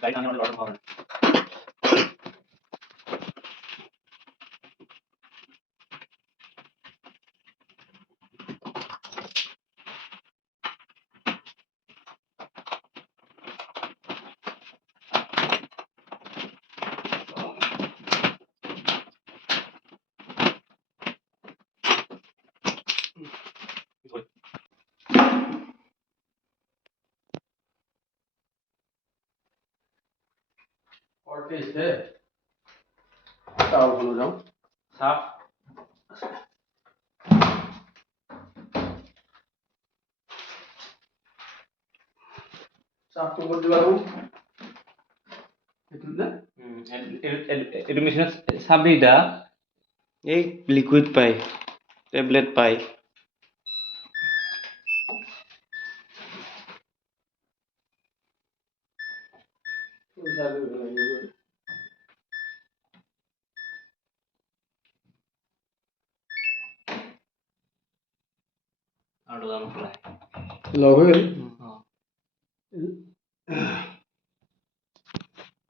গাড়ি টানে লড়ার ভালো না। और टेस्ट है चावल भूल जाऊं সাপ साफ तो बोल दिया हूं इतना এটু মেশিনে সাপ দিটা এই লিকুইড পাই ট্যাবলেট পাই तो सारे लगे আর দাম প্রায় लगे হ্যাঁ